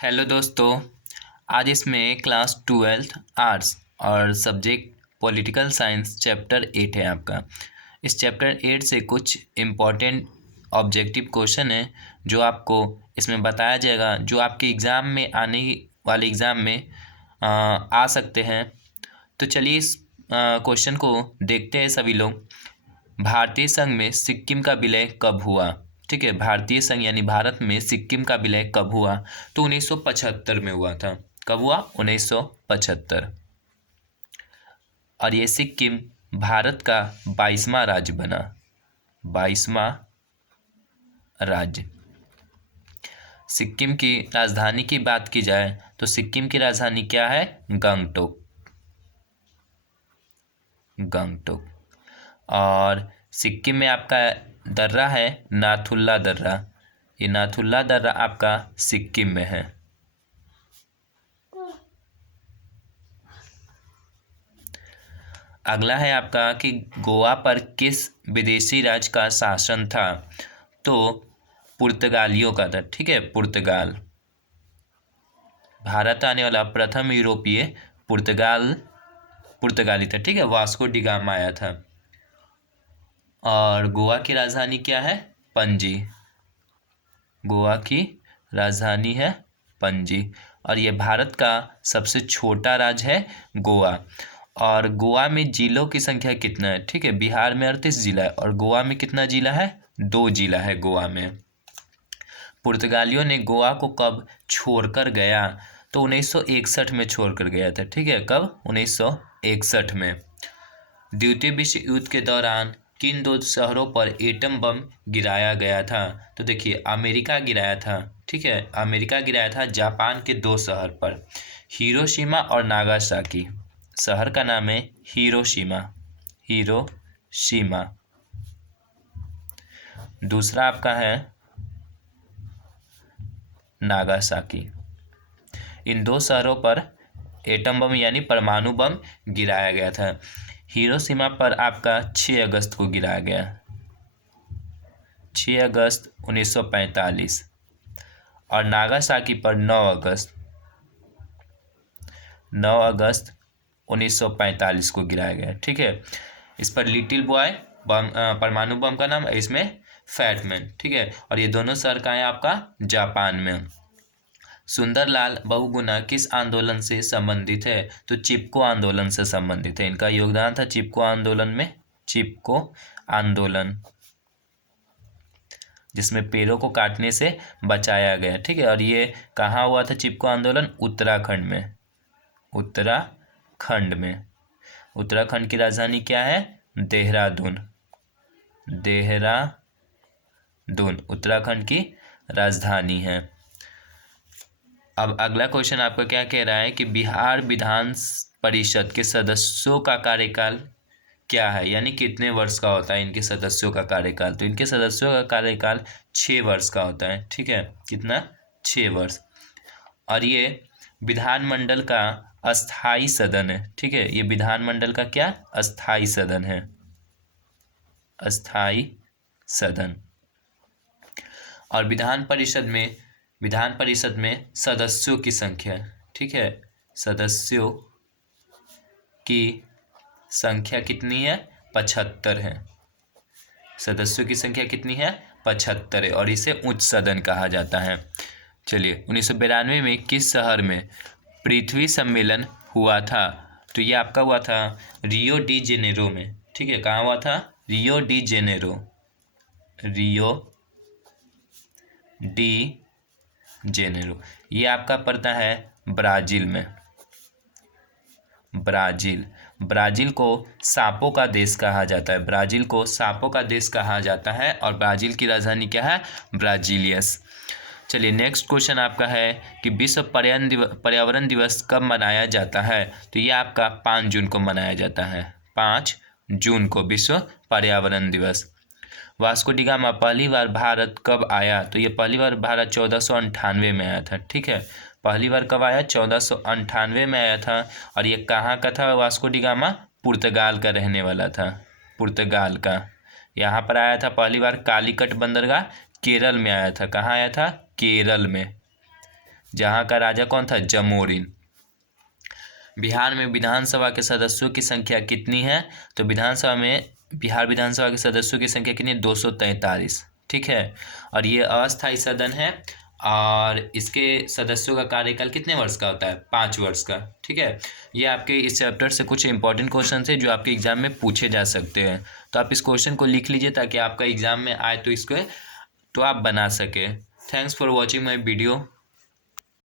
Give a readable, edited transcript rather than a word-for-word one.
Hello दोस्तों। आज इसमें क्लास 12th आर्ट्स और सब्जेक्ट पॉलिटिकल साइंस चैप्टर 8 है आपका। इस चैप्टर 8 से कुछ इम्पॉर्टेंट ऑब्जेक्टिव क्वेश्चन है जो आपको इसमें बताया जाएगा, जो आपके एग्ज़ाम में आने वाले एग्ज़ाम में आ सकते हैं। तो चलिए इस क्वेश्चन को देखते हैं सभी लोग। भारतीय संघ में सिक्किम का विलय कब हुआ? ठीक है, भारतीय संघ यानी भारत में सिक्किम का विलय कब हुआ? तो 1975 में हुआ था। कब हुआ? 1975। और ये सिक्किम भारत का 22वां राज्य बना। 22वां राज्य। सिक्किम की राजधानी की बात की जाए तो सिक्किम की राजधानी क्या है? गंगटोक। गंगटोक। और सिक्किम में आपका दर्रा है नाथुला दर्रा। ये नाथुला दर्रा आपका सिक्किम में है। अगला है आपका कि गोवा पर किस विदेशी राज का शासन था? तो पुर्तगालियों का था। ठीक है, पुर्तगाल। भारत आने वाला प्रथम यूरोपीय पुर्तगाली था। ठीक है, वास्को डी गामा आया था। और गोवा की राजधानी क्या है? पणजी। गोवा की राजधानी है पणजी। और ये भारत का सबसे छोटा राज्य है गोवा। और गोवा में जिलों की संख्या कितना है? ठीक है, बिहार में 38 जिला है और गोवा में कितना जिला है? 2 जिला है गोवा में। पुर्तगालियों ने गोवा को कब छोड़कर गया? तो 1961 में छोड़कर गया था। ठीक है, कब? 1961 में। द्वितीय विश्व युद्ध के दौरान किन 2 शहरों पर एटम बम गिराया गया था? तो देखिए, अमेरिका गिराया था। ठीक है, अमेरिका गिराया था जापान के 2 शहर पर, हिरोशिमा और नागासाकी। शहर का नाम है हिरोशिमा। हिरोशिमा। दूसरा आपका है नागासाकी। इन 2 शहरों पर एटम बम यानी परमाणु बम गिराया गया था। हिरोशिमा पर आपका 6 अगस्त को गिराया गया। 6 अगस्त 1945। और नागासाकी पर 9 अगस्त 1945 को गिराया गया। ठीक है, इस पर लिटिल बॉय बम, परमाणु बम का नाम, इसमें फैटमैन। ठीक है, और ये दोनों शहर कहाँ है आपका? जापान में। सुंदरलाल बहुगुणा किस आंदोलन से संबंधित है? तो चिपको आंदोलन से संबंधित है। इनका योगदान था चिपको आंदोलन में। चिपको आंदोलन, जिसमें पेड़ों को काटने से बचाया गया। ठीक है, और ये कहाँ हुआ था चिपको आंदोलन? उत्तराखंड में। उत्तराखंड में। उत्तराखंड की राजधानी क्या है? देहरादून। देहरादून उत्तराखंड की राजधानी है। अब अगला क्वेश्चन आपका क्या कह रहा है कि बिहार विधान परिषद के सदस्यों का कार्यकाल क्या है, यानी कितने वर्ष का होता है इनके सदस्यों का कार्यकाल? तो इनके सदस्यों का कार्यकाल 6 वर्ष का होता है। ठीक है, कितना? 6 वर्ष। और ये विधानमंडल का अस्थाई सदन है। ठीक है, ये विधानमंडल का क्या? अस्थाई सदन है। अस्थाई सदन। और विधान परिषद में सदस्यों की संख्या, ठीक है, सदस्यों की संख्या कितनी है? 75 है। सदस्यों की संख्या कितनी है? 75 है। और इसे उच्च सदन कहा जाता है। चलिए, 1992 में किस शहर में पृथ्वी सम्मेलन हुआ था? तो ये आपका हुआ था रियो डी जेनेरो में। ठीक है, कहाँ हुआ था? Rio de Janeiro. Rio de Janeiro. ये आपका पड़ता है ब्राज़ील में। ब्राज़ील को सांपों का देश कहा जाता है। ब्राज़ील को सांपों का देश कहा जाता है। और ब्राज़ील की राजधानी क्या है? ब्राज़िलियस। चलिए, नेक्स्ट क्वेश्चन आपका है कि विश्व पर्यावरण दिवस कब मनाया जाता है? तो ये आपका 5 जून को मनाया जाता है। 5 जून को विश्व पर्यावरण दिवस। वास्को डी गामा पहली बार भारत कब आया? तो ये पहली बार भारत 1498 में आया था। ठीक है, पहली बार कब आया? 1498 में आया था। और ये कहाँ का था वास्को डी गामा? पुर्तगाल का रहने वाला था। पुर्तगाल का। यहाँ पर आया था पहली बार कालीकट बंदरगाह, केरल में आया था। कहाँ आया था? केरल में। जहाँ का राजा कौन था? जमोरिन। बिहार में विधानसभा के सदस्यों की संख्या कितनी है? तो बिहार विधानसभा के सदस्यों की संख्या कितनी है? 243। ठीक है। और ये अस्थायी सदन है और इसके सदस्यों का कार्यकाल कितने वर्ष का होता है? 5 वर्ष का। ठीक है। ये आपके इस चैप्टर से कुछ इंपॉर्टेंट क्वेश्चन थे जो आपके एग्जाम में पूछे जा सकते हैं। तो आप इस क्वेश्चन को लिख लीजिए ताकि आपका एग्जाम में आए तो आप बना सके। Thanks for watching my video.